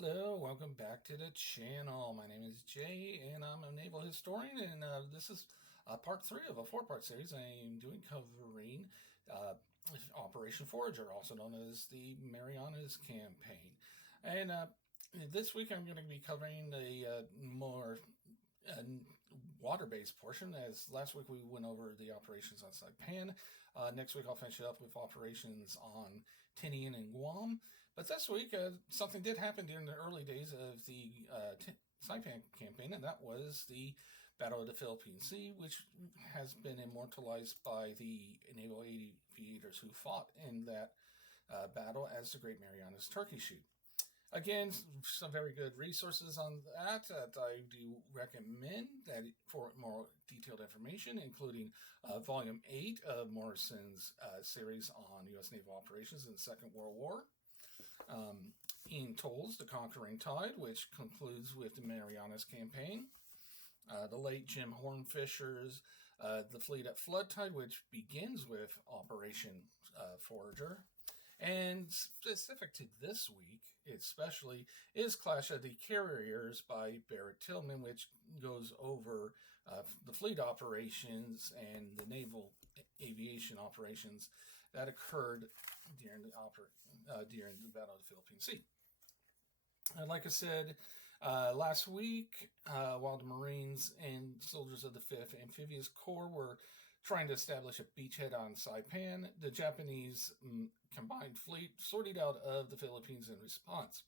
Hello, welcome back to the channel. My name is Jay, and I'm a naval historian, and this is part three of a four-part series I am doing covering Operation Forager, also known as the Marianas Campaign. And this week I'm going to be covering the more water-based portion, as last week we went over the operations on Saipan. Next week I'll finish it up with operations on Tinian and Guam. But this week something did happen during the early days of the Saipan campaign, and that was the Battle of the Philippine Sea, which has been immortalized by the naval aviators who fought in that battle as the Great Marianas Turkey Shoot. Again, some very good resources on that I do recommend that for more detailed information, including Volume 8 of Morrison's series on U.S. naval operations in the Second World War. Ian Toll's The Conquering Tide, which concludes with the Marianas Campaign. The late Jim Hornfisher's The Fleet at Flood Tide, which begins with Operation Forager. And specific to this week, especially, is Clash of the Carriers by Barrett Tillman, which goes over the fleet operations and the naval aviation operations that occurred during the Battle of the Philippine Sea. Like I said last week, while the Marines and soldiers of the 5th Amphibious Corps were trying to establish a beachhead on Saipan, the Japanese combined fleet sorted out of the Philippines in response.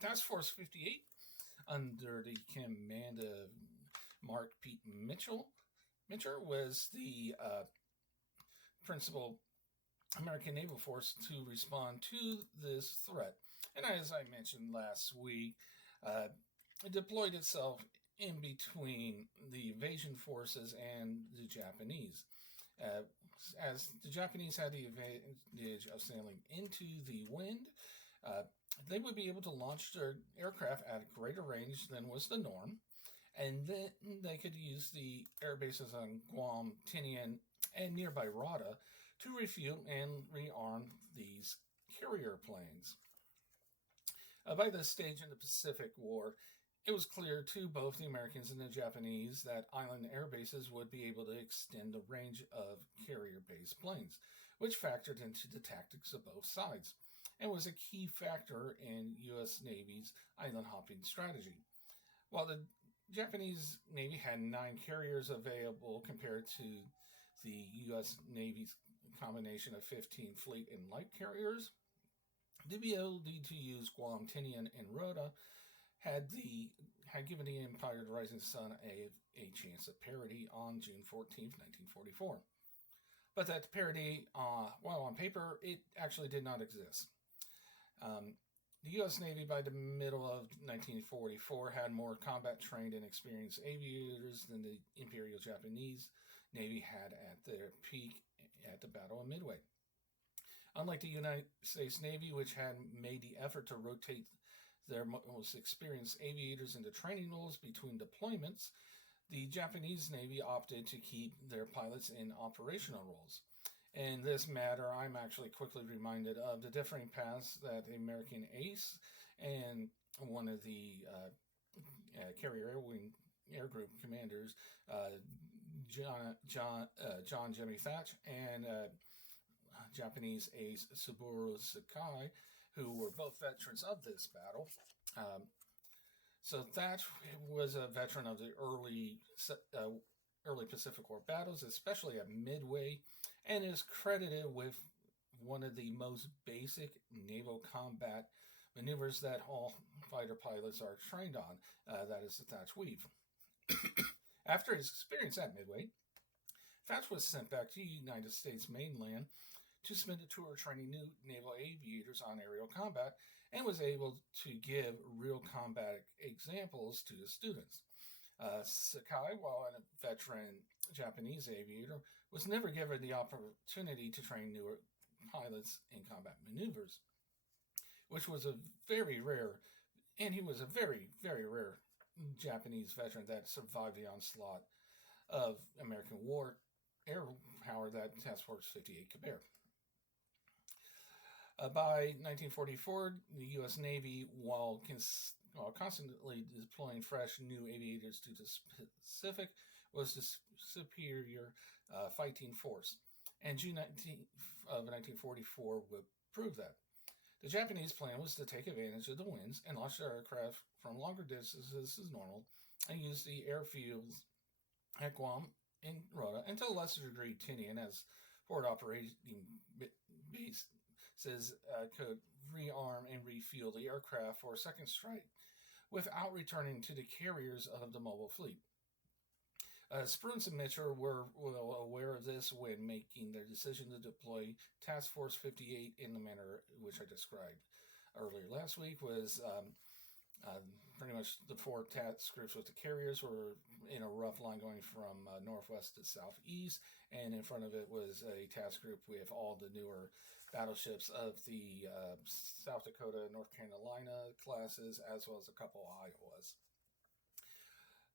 Task Force 58, under the command of Mark Pete Mitchell, was the principal American naval force to respond to this threat. And as I mentioned last week, it deployed itself in between the invasion forces and the Japanese. As the Japanese had the advantage of sailing into the wind, they would be able to launch their aircraft at a greater range than was the norm, and then they could use the air bases on Guam, Tinian, and nearby Rada to refuel and rearm these carrier planes. By this stage in the Pacific War, it was clear to both the Americans and the Japanese that island air bases would be able to extend the range of carrier-based planes, which factored into the tactics of both sides, and was a key factor in U.S. Navy's island-hopping strategy. While the Japanese Navy had 9 carriers available compared to the U.S. Navy's combination of 15 fleet and light carriers, the ability to use Guam, Tinian, and Rota had given the Empire of the Rising Sun a chance at parity on June 14, 1944. But that parity, while on paper, it actually did not exist. The U.S. Navy, by the middle of 1944, had more combat-trained and experienced aviators than the Imperial Japanese Navy had at their peak at the Battle of Midway. Unlike the United States Navy, which had made the effort to rotate their most experienced aviators into training roles between deployments, the Japanese Navy opted to keep their pilots in operational roles. In this matter, I'm actually quickly reminded of the differing paths that the American Ace and one of the carrier air wing air group commanders, John Jimmy Thatch, and Japanese ace Saburo Sakai, who were both veterans of this battle. So Thatch was a veteran of the early Pacific War battles, especially at Midway, and is credited with one of the most basic naval combat maneuvers that all fighter pilots are trained on, that is the Thatch Weave. After his experience at Midway, Thatch was sent back to the United States mainland to spend a tour training new naval aviators on aerial combat, and was able to give real combat examples to his students. Sakai, while a veteran Japanese aviator, was never given the opportunity to train newer pilots in combat maneuvers, which was a very rare, and he was a very, very rare Japanese veteran that survived the onslaught of American war air power that Task Force 58 could bear. By 1944, the U.S. Navy, while constantly deploying fresh new aviators to the Pacific, was the superior fighting force. And June 19th of 1944 would prove that. The Japanese plan was to take advantage of the winds and launch their aircraft from longer distances as normal and use the airfields at Guam and Rota, and to a lesser degree Tinian as forward operating bases could rearm and refuel the aircraft for a second strike without returning to the carriers of the mobile fleet. Spruance and Mitchell were well aware of this when making their decision to deploy Task Force 58 in the manner which I described earlier last week. Was pretty much the four task groups with the carriers were in a rough line going from northwest to southeast, and in front of it was a task group with all the newer battleships of the South Dakota, North Carolina classes, as well as a couple of Iowas.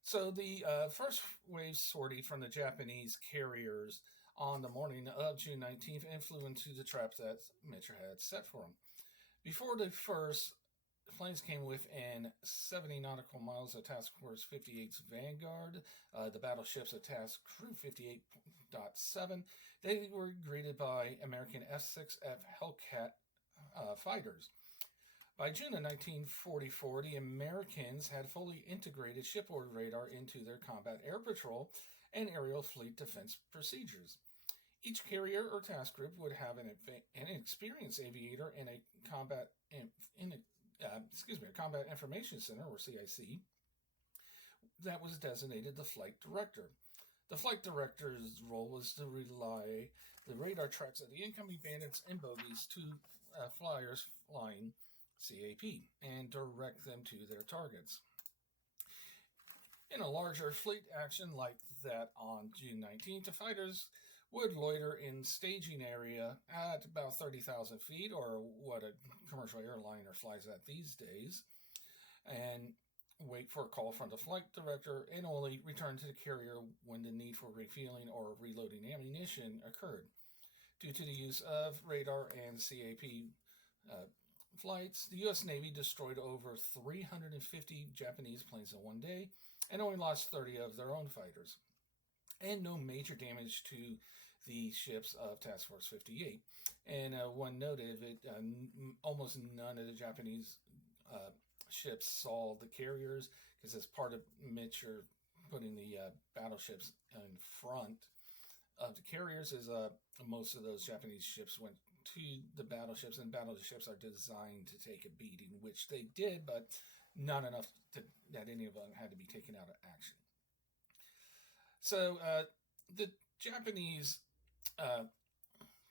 So the first wave sortie from the Japanese carriers on the morning of June 19th and flew into the trap that Mitchell had set for them. Before the first planes came within 70 nautical miles of Task Force 58's Vanguard, the battleships of Task Crew 58.7, they were greeted by American F-6F Hellcat fighters. By June of 1944, the Americans had fully integrated shipboard radar into their combat air patrol and aerial fleet defense procedures. Each carrier or task group would have an experienced aviator and a combat information center, or CIC, that was designated the flight director. The flight director's role was to relay the radar tracks of the incoming bandits and bogies to flyers flying CAP and direct them to their targets. In a larger fleet action like that on June 19th, the fighters would loiter in staging area at about 30,000 feet, or what a commercial airliner flies at these days, and wait for a call from the flight director and only return to the carrier when the need for refueling or reloading ammunition occurred. Due to the use of radar and CAP flights, the U.S. Navy destroyed over 350 Japanese planes in one day and only lost 30 of their own fighters, and no major damage to the ships of Task Force 58. And one noted, almost none of the Japanese ships saw the carriers, because as part of Mitchell putting the battleships in front of the carriers, is most of those Japanese ships went to the battleships, and battleships are designed to take a beating, which they did, but not enough that any of them had to be taken out of action. So the Japanese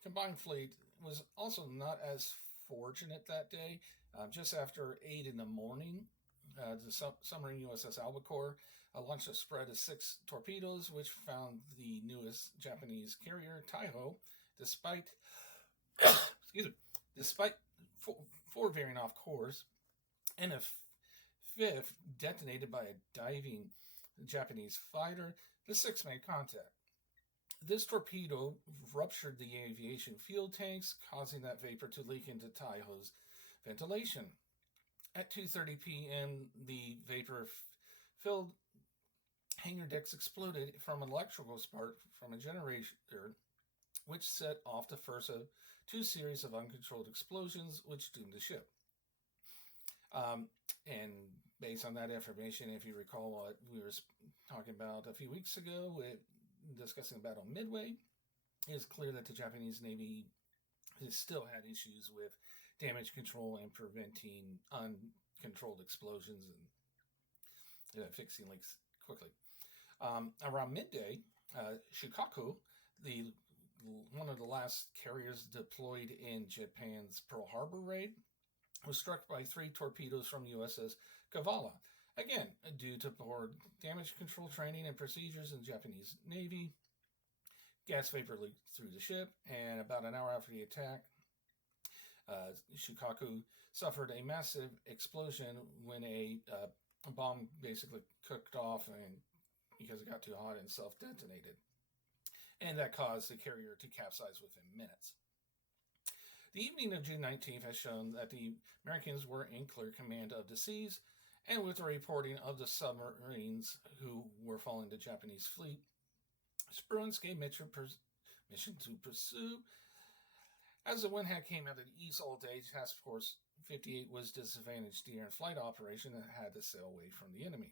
combined fleet was also not as fortunate that day. Just after 8 in the morning, the submarine USS Albacore launched a spread of 6 torpedoes, which found the newest Japanese carrier, Taiho, despite four veering off course, and a fifth detonated by a diving Japanese fighter. The 6 made contact. This torpedo ruptured the aviation fuel tanks, causing that vapor to leak into Taiho's ventilation. At 2:30 p.m., the vapor-filled hangar decks exploded from an electrical spark from a generator, which set off the first of 2 series of uncontrolled explosions, which doomed the ship. And based on that information, if you recall what we were talking about a few weeks ago with discussing the Battle of Midway, it is clear that the Japanese Navy still had issues with damage control and preventing uncontrolled explosions and fixing leaks quickly. Around midday, Shikoku, one of the last carriers deployed in Japan's Pearl Harbor raid, was struck by 3 torpedoes from USS Kavala. Again, due to poor damage control training and procedures in the Japanese Navy, gas vapor leaked through the ship, and about an hour after the attack, Shikoku suffered a massive explosion when a bomb basically cooked off, and because it got too hot, and self-detonated. And that caused the carrier to capsize within minutes. The evening of June 19th has shown that the Americans were in clear command of the seas, and with the reporting of the submarines who were following the Japanese fleet, Spruance gave Mitchell permission to pursue. As the wind had came out of the east all day, Task Force 58 was disadvantaged during flight operation and had to sail away from the enemy.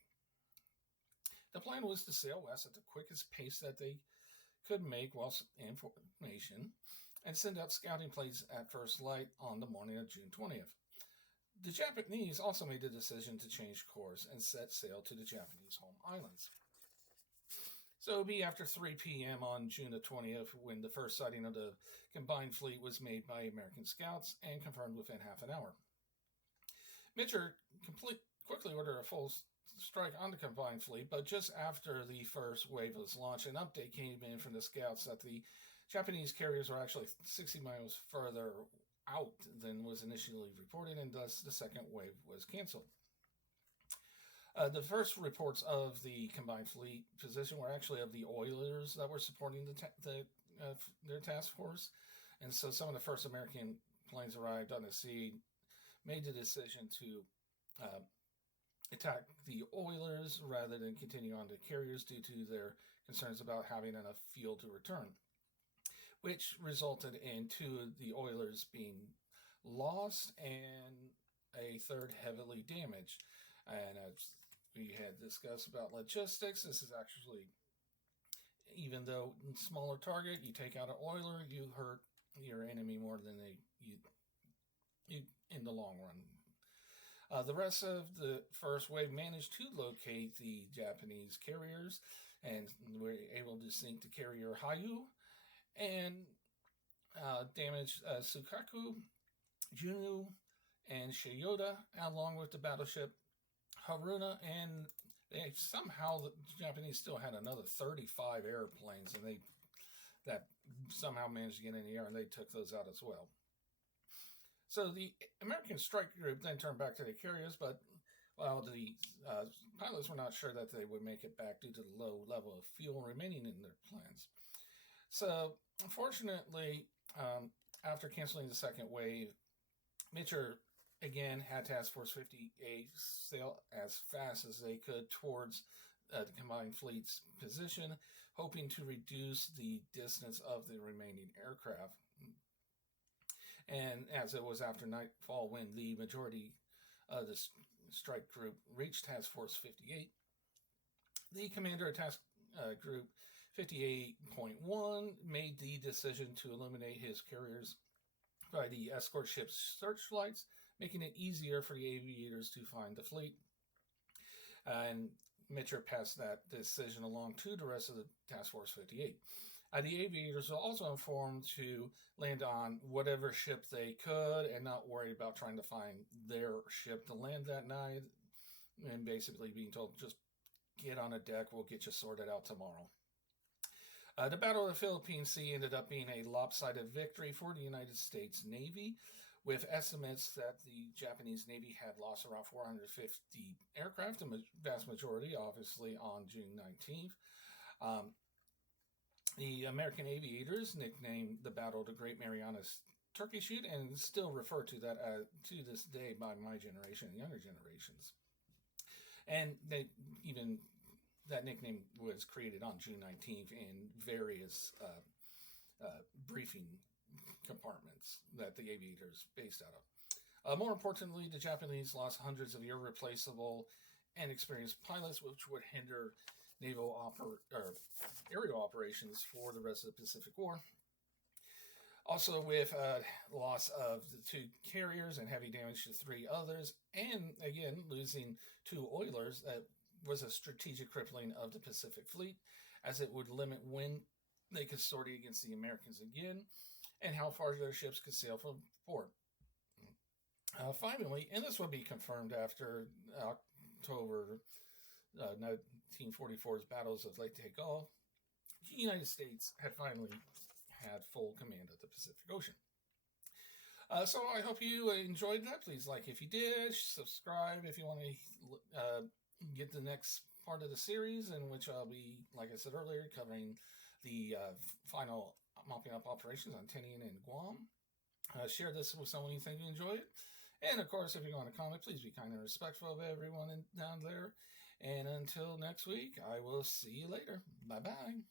The plan was to sail west at the quickest pace that they could make whilst in formation and send out scouting planes at first light on the morning of June 20th. The Japanese also made the decision to change course and set sail to the Japanese home islands. So it would be after 3 p.m. on June the 20th when the first sighting of the combined fleet was made by American scouts and confirmed within half an hour. Mitchell quickly ordered a full strike on the combined fleet, but just after the first wave was launched, an update came in from the scouts that the Japanese carriers were actually 60 miles further out than was initially reported, and thus the second wave was canceled. The first reports of the combined fleet position were actually of the oilers that were supporting their task force, and so some of the first American planes arrived on the sea, made the decision to attack the oilers rather than continue on the carriers due to their concerns about having enough fuel to return, which resulted in two of the oilers being lost and a third heavily damaged. And as we had discussed about logistics, this is actually, even though smaller target, you take out an oiler, you hurt your enemy more than you in the long run. The rest of the first wave managed to locate the Japanese carriers and were able to sink the carrier Hayu and damaged Sukaku, Junu, and Shiyoda, along with the battleship Haruna, and somehow the Japanese still had another 35 airplanes, and that somehow managed to get in the air, and they took those out as well. So the American strike group then turned back to the carriers, but the pilots were not sure that they would make it back due to the low level of fuel remaining in their planes. So unfortunately, after canceling the second wave, Mitchell again had Task Force 58 sail as fast as they could towards the combined fleet's position, hoping to reduce the distance of the remaining aircraft. And as it was after nightfall when the majority of the strike group reached Task Force 58, the commander of Task Group 58.1 made the decision to eliminate his carriers by the escort ship's searchlights, making it easier for the aviators to find the fleet. And Mitchell passed that decision along to the rest of the Task Force 58. The aviators were also informed to land on whatever ship they could and not worry about trying to find their ship to land that night, and basically being told, just get on a deck, we'll get you sorted out tomorrow. The Battle of the Philippine Sea ended up being a lopsided victory for the United States Navy, with estimates that the Japanese Navy had lost around 450 aircraft, the vast majority, obviously, on June 19th. The American aviators nicknamed the battle the Great Marianas Turkey Shoot, and still refer to that to this day by my generation and younger generations. And that nickname was created on June 19th in various briefing compartments that the aviators based out of. More importantly, the Japanese lost hundreds of irreplaceable and experienced pilots, which would hinder naval aerial operations for the rest of the Pacific War. Also, with loss of the two carriers and heavy damage to three others, and again losing two oilers, that was a strategic crippling of the Pacific Fleet, as it would limit when they could sortie against the Americans again, and how far their ships could sail from port. Finally, and this would be confirmed after October 1944's battles of Leyte Gulf, the United States had finally had full command of the Pacific Ocean. So I hope you enjoyed that. Please like if you did, subscribe if you want to get the next part of the series, in which I'll be, like I said earlier, covering the final mopping up operations on Tinian and Guam. Share this with someone you think you enjoy it. And of course, if you're going to comment, please be kind and respectful of everyone down there. And until next week, I will see you later. Bye bye.